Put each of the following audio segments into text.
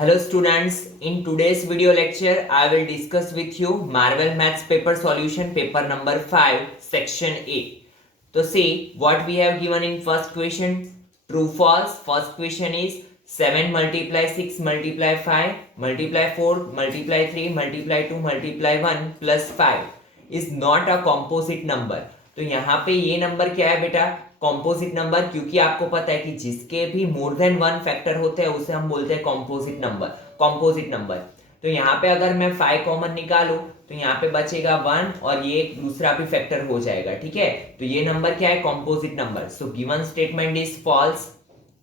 Hello students, in today's video lecture I will discuss with you Marvel Maths paper solution paper number 5 section A. So see what we have given in first question. True false. First question is 7 multiply 6 multiply 5 multiply 4 multiply 3 multiply 2 multiply 1 plus 5 is not a composite number. तो यहाँ पे ये number क्या है बेटा? Composite number, क्योंकि आपको पता है कि जिसके भी मोर देन वन फैक्टर होते हैं उसे हम बोलते हैं कॉम्पोजिट नंबर। तो यहाँ पे अगर मैं 5 कॉमन निकालूं तो यहाँ पे बचेगा 1 और ये दूसरा भी फैक्टर हो जाएगा, ठीक है। तो ये नंबर क्या है? Composite number. So given statement is false.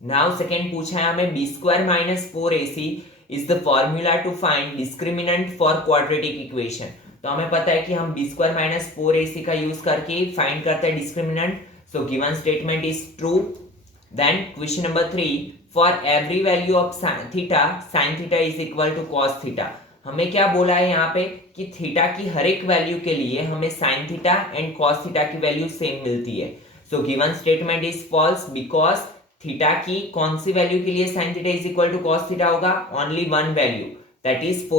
Now second पूछा है हमें, b square minus 4ac is the formula to find discriminant for quadratic equation. तो हमें पता है कि हम बी स्क्वायर माइनस 4ac का यूज करके फाइंड करते हैं discriminant. So given statement is true. Then question number 3, for every value of sin theta is equal to cos theta. हमें क्या बोला है यहाँ पे कि थीटा की हर एक वैल्यू के लिए हमें sin theta and cos theta की वैल्यू सेम मिलती है। So given statement is false because theta की कौन सी वैल्यू के लिए sin theta is equal to cos theta होगा? Only one value, that is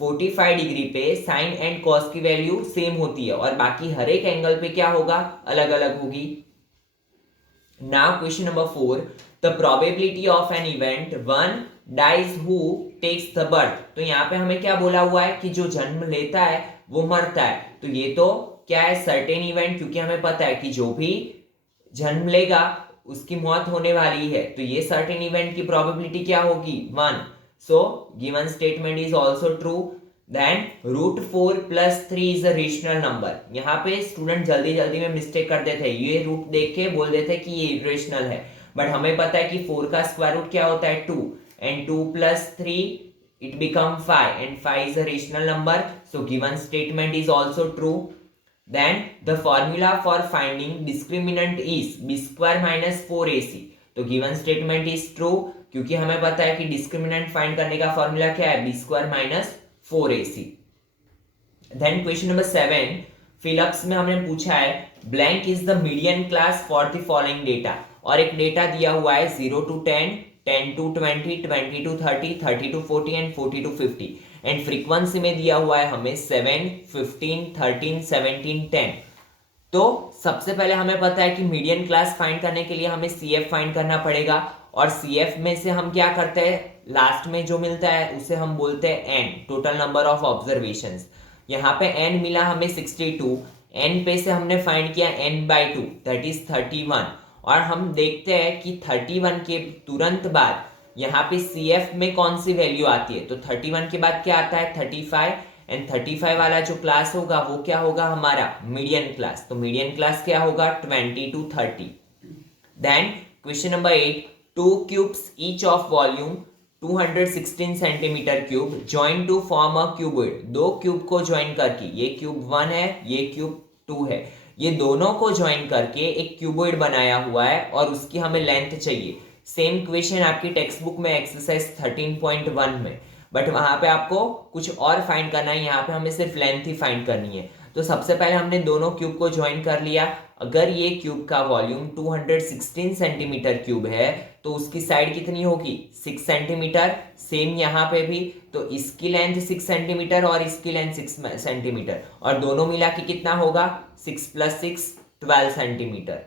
45 degree पे साइन एंड कॉस की वैल्यू सेम होती है और बाकी हर एक एंगल पे क्या होगा? अलग अलग होगी। Now question number 4, the probability of an event one dies who takes the birth. तो यहाँ पे हमें क्या बोला हुआ है कि जो जन्म लेता है वो मरता है। तो ये तो क्या है? सर्टेन इवेंट, क्योंकि हमें पता है कि जो भी जन्म लेगा उसकी मौत होने वाली है। तो ये सर्टेन इवेंट की प्रोबेबिलिटी क्या होगी? 1। So given statement is also true. Then root 4 plus 3 is a rational number. यहाँ पे स्टूडेंट जल्दी जल्दी में मिस्टेक कर देते हैं, ये रूट देख के बोल देते हैं कि ये इरेशनल है, बट हमें पता है कि 4 का स्क्वायर रूट क्या होता है? 2 and 2 plus 3 it become 5 and 5 is a rational number. So given statement is also true. Then the formula for finding discriminant is b square minus 4ac. तो given statement is true क्योंकि हमें पता है कि discriminant find करने का formula क्या है? B square minus 4ac। Then question number 7, fill ups में हमने पूछा है blank is the median class for the following data, और एक डेटा दिया हुआ है 0 to 10, 10 to 20, 20 to 30, 30 to 40 and 40 to 50, and frequency में दिया हुआ है हमें 7, 15, 13, 17, 10। तो सबसे पहले हमें पता है कि मीडियन क्लास फाइंड करने के लिए हमें CF फाइंड करना पड़ेगा, और CF में से हम क्या करते हैं? लास्ट में जो मिलता है उसे हम बोलते हैं n, total number of observations. यहाँ पे n मिला हमें 62, n पे से हमने फाइंड किया n/2 दैट इज 31, और हम देखते हैं कि 31 के तुरंत बाद यहाँ पे CF में कौन सी वैल्यू आती है। तो 31 के बाद क्या आता है? 35, एंड 35 वाला जो क्लास होगा वो क्या होगा? हमारा मीडियन क्लास। तो मीडियन क्लास क्या होगा? 20 to 30। Then question number 8, two cubes each of volume 216 centimetre cube join to form a cuboid. दो क्यूब को ज्वाइन करके, ये क्यूब 1 है, ये क्यूब 2 है, ये दोनों को ज्वाइन करके एक क्यूबॉइड बनाया हुआ है और उसकी हमें लेंथ चाहिए। सेम क्वेश्चन आपकी टेक्स्ट बुक में एक्सरसाइज 13.1 में, बट वहां पे आपको कुछ और फाइंड करना है, यहाँ पे हमें सिर्फ लेंथ ही फाइंड करनी है। तो सबसे पहले हमने दोनों क्यूब को ज्वाइन कर लिया। अगर ये क्यूब का वॉल्यूम 216 सेंटीमीटर क्यूब है तो उसकी साइड कितनी होगी? 6 सेंटीमीटर। सेम यहाँ पे भी, तो इसकी लेंथ 6 सेंटीमीटर और इसकी लेंथ 6 सेंटीमीटर, और दोनों मिला के कितना होगा? 6 + 6 12 centimetre.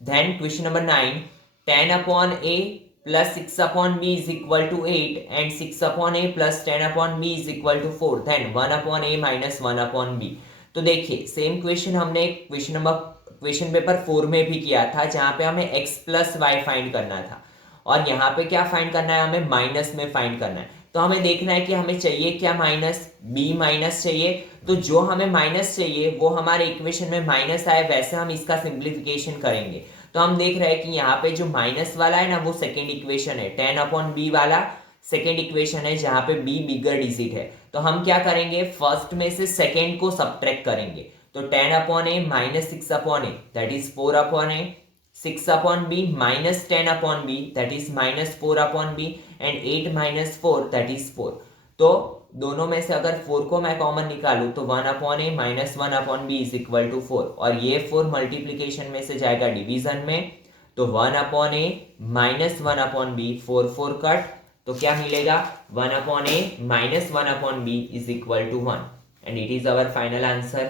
Then question number 9, 10/a plus 6/b is equal to 8 and 6/a plus 10/b is equal to 4, then 1/a minus 1/b। तो देखिए सेम क्वेश्चन हमने क्वेश्चन पेपर 4 में भी किया था, जहां पे हमें x + y फाइंड करना था, और यहाँ पे क्या फाइंड करना है? हमें माइनस में फाइंड करना है। तो हमें देखना है कि हमें चाहिए क्या? माइनस, b माइनस चाहिए। तो जो हमें माइनस चाहिए वो हमारे इक्वेशन में माइनस आए, वैसे हम इसका सिंप्लीफिकेशन करेंगे। तो हम देख रहे हैं कि यहाँ पे जो माइनस वाला है ना वो सेकेंड इक्वेशन है, 10/b वाला सेकेंड इक्वेशन है, जहां पे b बिगर डिजिट है। तो हम क्या करेंगे? फर्स्ट में से सेकेंड को सबट्रैक्ट करेंगे। तो 10/a minus 6/a that is 4/a, 6/b minus 10/b that is minus 4/b, and 8 minus 4 that is 4। तो दोनों में से अगर 4 को मैं कॉमन निकालूं तो 1/a minus 1/b is equal to 4, और ये 4 मल्टीप्लीकेशन में से जाएगा डिवीजन में। तो 1/a माइनस 1/b, 4 4 कट, तो क्या मिलेगा 1/a minus 1/b is equal to 1 and it is our final answer.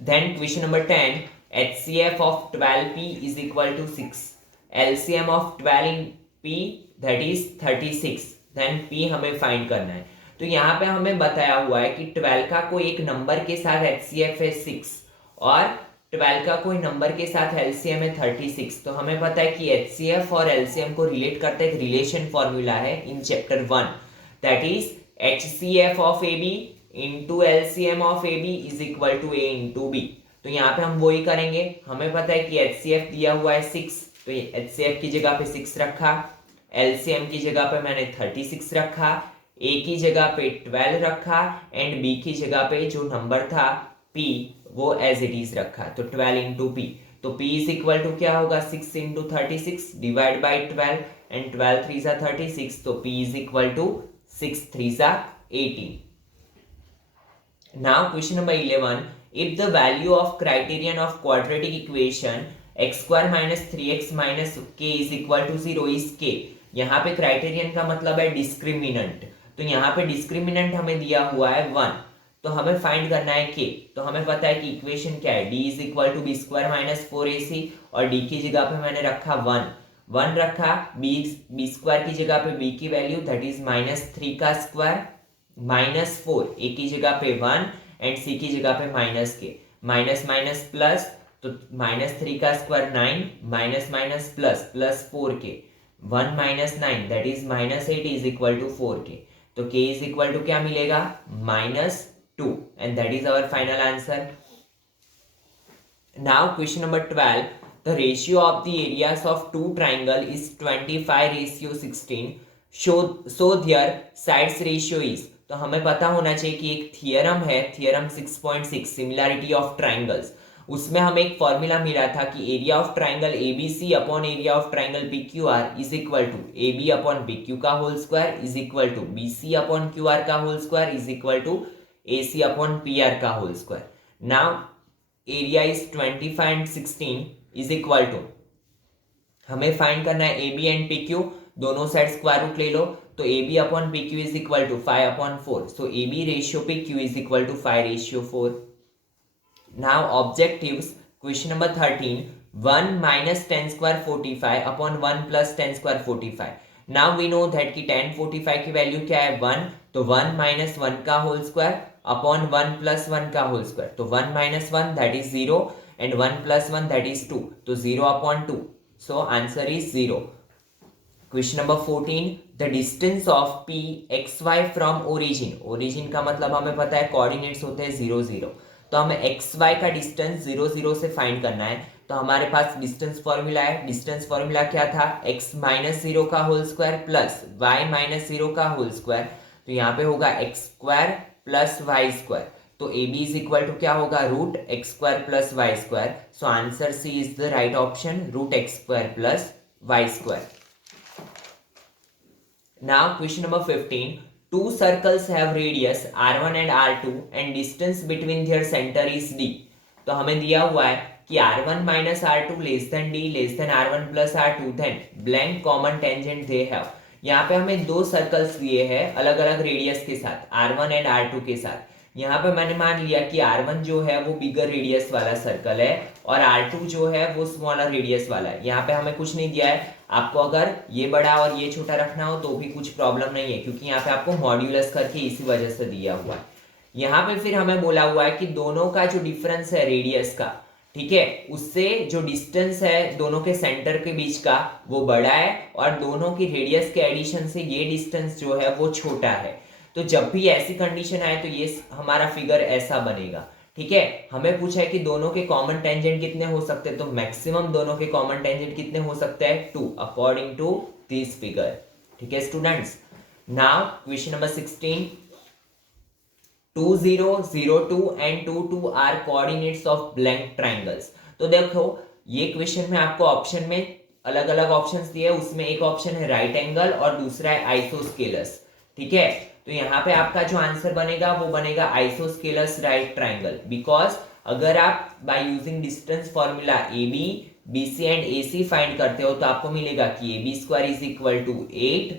Then question number 10, HCF of 12p is equal to 6. LCM of 12 in p that is 36. Then p हमें find करना है. तो यहाँ पे हमें बताया हुआ है कि 12 का कोई एक नंबर के साथ HCF है 6 और 12 का कोई नंबर के साथ LCM है 36. तो हमें पता है कि HCF और LCM को रिलेट करते एक रिलेशन फॉर्मूला है in chapter 1, that is HCF of AB into LCM of AB is equal to A into B. तो यहाँ पे हम वही करेंगे. हमें पता है कि HCF दिया हुआ है 6, तो HCF की जगह पे 6 रखा, LCM की जगह पे मैंने 36 रखा, A की जगह पे 12 रखा एंड B की जगह पे जो नंबर था P वो एज इट इज रखा. तो 12 इंटू P, तो P इज इक्वल टू क्या होगा 6 इंटू 36 डिवाइड बाई 12 एंड 12 3 जा 36. तो P इज इक्वल टू 6 3 जा 18. Now question number 11, if the value of criterion of quadratic equation x square minus 3x minus k is equal to 0 is k. यहाँ पे criterion का मतलब है discriminant. तो यहाँ पे डिस्क्रिमिनेंट हमें दिया हुआ है 1, तो हमें फाइंड करना है k. तो हमें पता है कि इक्वेशन क्या है, d is equal to b square minus 4ac और d की जगह पे मैंने रखा 1 रखा, बी स्क्वायर की जगह पे b की वैल्यू दैट इज -3 का स्क्वायर माइनस 4, a की जगह पे 1 एंड c की जगह पे माइनस के, माइनस माइनस प्लस, तो -3 का square 9 minus minus plus plus 4k 1 minus 9 that is -8 is equal to 4k. तो k इज इक्वल टू क्या मिलेगा -2 and that is our final answer. Now question number 12, the ratio of the areas of two triangle is 25:16. So their sides ratio is. तो हमें पता होना चाहिए कि एक थियरम है, थियरम 6.6 सिमिलैरिटी ऑफ ट्राइंगल्स. उसमें हमें एक फॉर्मूला मिला था कि area of triangle ABC upon area of triangle PQR is equal to AB upon BQ का whole square is equal to BC upon QR का whole square is equal to AC upon PR का whole square. Now area is 25:16 is equal to, हमें find करना है AB and PQ, दोनों side square root ले लो. तो AB upon PQ is equal to 5/4. So AB ratio PQ is equal to 5/4. Now objectives question number 13, 1 minus 10 square 45 upon 1 plus 10 square 45. Now we know that कि 10 45 की value क्या है 1, तो 1 minus 1 का whole square upon 1 plus 1 का whole square. तो 1 minus 1 that is 0 and 1 plus 1 that is 2. तो 0 upon 2. So answer is 0. Question number 14, the distance of P X Y from origin. Origin का मतलब हमें पता है कोऑर्डिनेट्स होते हैं 0 0. तो हमें एक्स वाई का डिस्टेंस 0 0 से फाइंड करना है. तो हमारे पास डिस्टेंस फॉर्मूला है. डिस्टेंस फॉर्मूला क्या था, x माइनस 0 का whole square plus y minus 0 का होल स्क्वायर. तो यहाँ पे होगा x square plus y square. तो A B is equal to क्या होगा root x square plus y square. So answer C is the right option, root x square plus y square. Now question number 15, two circles have radius r1 and r2 and distance between their center is d. तो हमें दिया हुआ है कि r1 minus r2 less than d less than r1 plus r2 then blank common tangent they have. यहाँ पे हमें दो सर्कल्स दिए हैं अलग अलग रेडियस के साथ, r1 एंड r2 के साथ. यहाँ पे मैंने मान लिया कि r1 जो है वो बिगर रेडियस वाला सर्कल है और r2 जो है वो स्मॉलर रेडियस वाला है. यहाँ पे हमें कुछ नहीं दिया है. आपको अगर ये बड़ा और ये छोटा रखना हो तो भी कुछ प्रॉब्लम नहीं है, क्योंकि यहाँ पे आपको मॉड्यूलस करके इसी वजह से दिया हुआ है. यहाँ पे फिर हमें बोला हुआ है कि दोनों का जो डिफरेंस है रेडियस का, ठीक है, उससे जो डिस्टेंस है दोनों के सेंटर के बीच का वो बड़ा है और दोनों की रेडियस के एडिशन से ये डिस्टेंस जो है वो छोटा है. तो जब भी ऐसी कंडीशन आए तो ये हमारा फिगर ऐसा बनेगा. ठीक है, हमें पूछा है कि दोनों के कॉमन टेंजेंट कितने हो सकते हैं. तो मैक्सिमम दोनों के कॉमन टेंजेंट कितने हो सकते हैं 2 अकॉर्डिंग टू दिस फिगर. ठीक है students. Now question number 16, 2 0 0 2 and 2 2 are coordinates of blank triangles. तो देखो ये क्वेश्चन में आपको ऑप्शन में अलग अलग ऑप्शंस दिए, उसमें एक ऑप्शन है राइट एंगल और दूसरा है आइसोस्केलस. ठीक है, तो यहाँ पे आपका जो आंसर बनेगा वो बनेगा आइसोस्केलस राइट ट्राइंगल. बिकॉज अगर आप by using distance formula A B BC and AC find करते हो तो आपको मिलेगा कि AB square is equal to 8,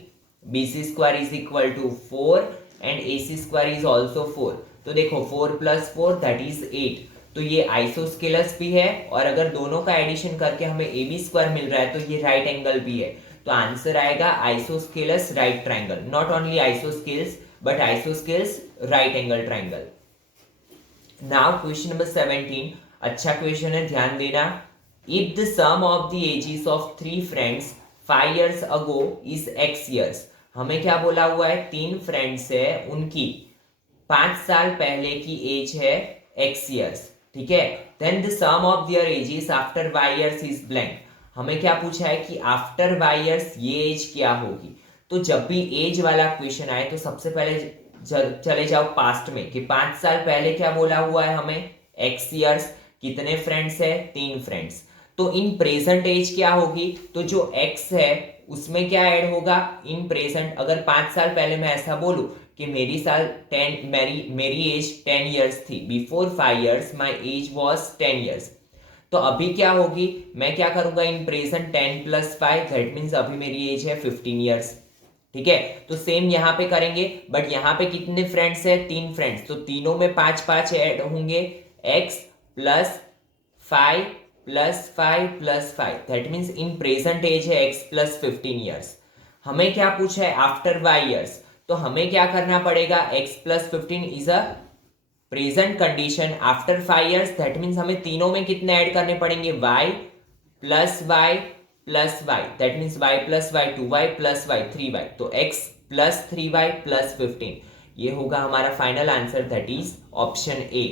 BC square is equal to 4 and AC square is also 4। तो देखो 4 + 4 दैट इज 8। तो ये आइसोस्केलस भी है और अगर दोनों का एडिशन करके हमें AB स्क्वायर मिल रहा है तो ये राइट एंगल भी है। तो आंसर आएगा isosceles right triangle, not only isosceles but isosceles right angle triangle. Now question number 17, अच्छा क्वेश्चन है, ध्यान देना। If the sum of the ages of 3 friends 5 years ago is x years, हमें क्या बोला हुआ है, 3 फ्रेंड्स है, उनकी 5 साल पहले की एज है x years, ठीक है। Then the sum of their ages after y years is blank, हमें क्या पूछा है कि आफ्टर y years ये एज क्या होगी। तो जब भी एज वाला क्वेश्चन आए तो सबसे पहले चले जाओ पास्ट में कि 5 साल पहले क्या बोला हुआ है हमें, x years, कितने फ्रेंड्स है, 3 फ्रेंड्स। तो इन प्रेजेंट एज क्या होगी, तो जो x है उसमें क्या ऐड होगा, इन प्रेजेंट। अगर 5 साल पहले मैं ऐसा बोलूं कि मेरी एज 10 years थी, before 5 years my age was 10 years, तो अभी क्या होगी, मैं क्या करूंगा, इन प्रेजेंट 10 + 5 दैट मीन्स अभी मेरी एज है 15 years, ठीक है। तो सेम यहाँ पे करेंगे, बट यहाँ पे कितने फ्रेंड्स है, 3 फ्रेंड्स, तो तीनों में 5 5 ऐड होंगे, x + 5 + 5 + 5 that means in present age है x + 15 years। हमें क्या पूछा है, आफ्टर y years, तो हमें क्या करना पड़ेगा, x + 15 is a present condition after 5 years, that means हमें तीनों में कितने ऐड करने पड़ेंगे, y + y + y, that means y + y 2y + y 3y, तो x + 3y + 15, ये होगा हमारा final answer, that is option A.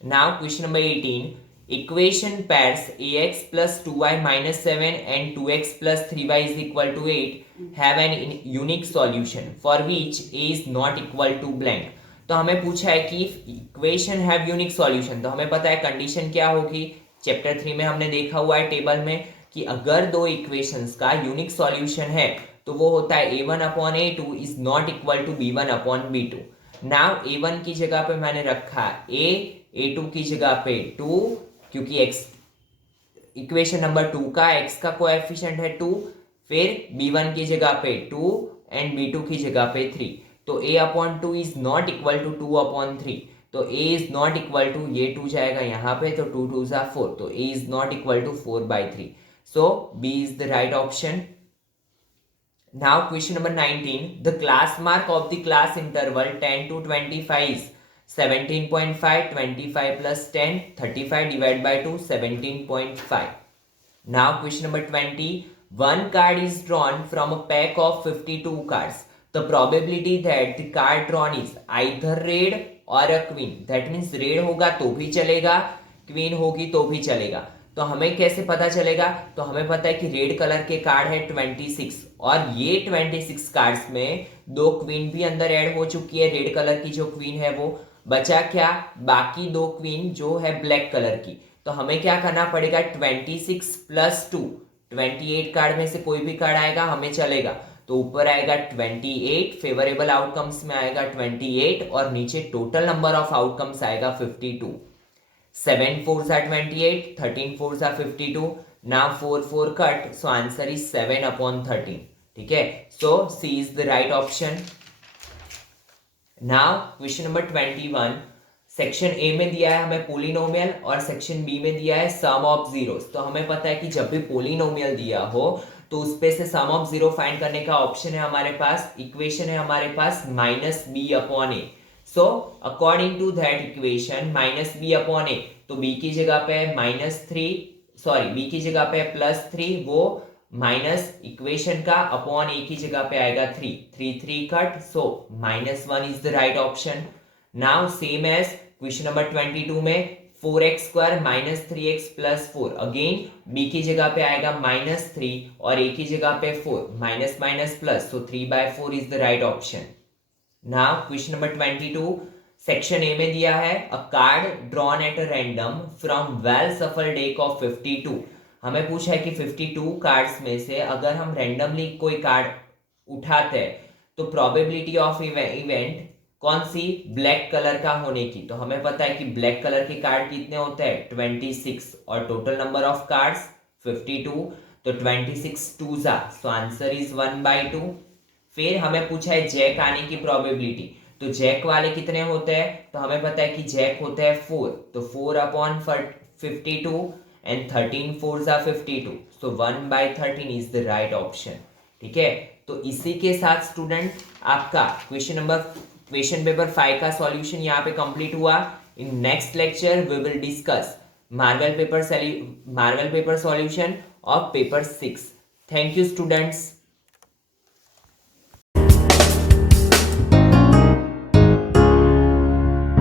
Now question number 18, equation pairs ax + 2y - 7 and 2x + 3y is equal to 8 have an unique solution for which a is not equal to blank। तो हमें पूछा है कि equation have unique solution, तो हमें पता है condition क्या होगी, चैप्टर 3 में हमने देखा हुआ है टेबल में कि अगर दो इक्वेशंस का यूनिक सॉल्यूशन है तो वो होता है a1/a2 is not equal to b1/b2। Now a1 की जगह पे मैंने रखा a, a2 की जगह पे 2, क्योंकि x इक्वेशन नंबर 2 का x का कोएफिशिएंट है 2, फिर b1 की जगह पे 2 एंड b2 की जगह पे 3, तो a/2 is not equal to 2/3, तो a is not equal to, ये 2 जाएगा यहाँ पे तो 2 2 4, तो a is not equal to 4/3, so b is the right option। Now question number 19, the class mark of the class interval 10 to 25 is 17.5, 25 plus 10, 35 divided by 2, 17.5। Now question number 20, one card is drawn from a pack of 52 cards, the probability that the card drawn is either red or a queen, that means red होगा तो भी चलेगा, queen होगी तो भी चलेगा। तो हमें कैसे पता चलेगा, तो हमें पता है कि रेड कलर के कार्ड है 26 और ये 26 कार्ड्स में 2 क्वीन भी अंदर ऐड हो चुकी है, रेड कलर की जो क्वीन है वो, बचा क्या, बाकी 2 क्वीन जो है ब्लैक कलर की। तो हमें क्या करना पड़ेगा, 26 + 2, 28 कार्ड में से कोई भी कार्ड आएगा हमें चलेगा, तो ऊपर आएगा 28, फेवरेबल आउटकम्स में आएगा 28 और नीचे टोटल नंबर ऑफ आउटकम्स आएगा 52। 7 4s are 28, 13 4s are 52, now 4 4 cut, so answer is 7/13, ठीक है। so C is the right option। now question number 21, section A में दिया है हमें पोलिनोमियल और सेक्शन बी में दिया है सम ऑफ जीरोस। तो हमें पता है कि जब भी पोलिनोमियल दिया हो तो उस पे से सम ऑफ जीरो फाइंड करने का ऑप्शन है हमारे पास, इक्वेशन है हमारे पास -b/a। So according to that equation -b/a, तो b की जगह पे b की जगह पे +3, वो माइनस इक्वेशन का अपॉन a की जगह पे आएगा 3, 3 3 cut, so -1 is the right option. Now same as question number 22 में 4x² - 3x + 4, अगेन b की जगह पे आएगा -3 और a की जगह पे 4, minus minus plus, so 3/4 is the right option. Now question number 22, section A में दिया है अ card drawn at a random from well सफल डेक ऑफ 52। हमें पूछा है कि 52 कार्ड्स में से अगर हम रैंडमली कोई कार्ड उठाते हैं तो प्रोबेबिलिटी ऑफ इवेंट कौन सी, ब्लैक कलर का होने की। तो हमें पता है कि ब्लैक कलर के कार्ड कितने होते हैं 26 और टोटल नंबर ऑफ कार्ड्स 52, तो 26 टू जा, सो आंसर इज 1/2। फिर हमें पूछा है जैक आने की प्रोबेबिलिटी, तो जैक वाले कितने होते हैं, तो हमें पता है कि जैक होते हैं 4, तो 4/52 एंड 13 4 जा 52, सो 1/13 इज द राइट ऑप्शन। ठीक है, तो इसी के साथ स्टूडेंट आपका क्वेश्चन पेपर 5 का सॉल्यूशन यहाँ पे कंप्लीट हुआ। In next lecture we will discuss marvel paper solution of paper 6। Thank you students.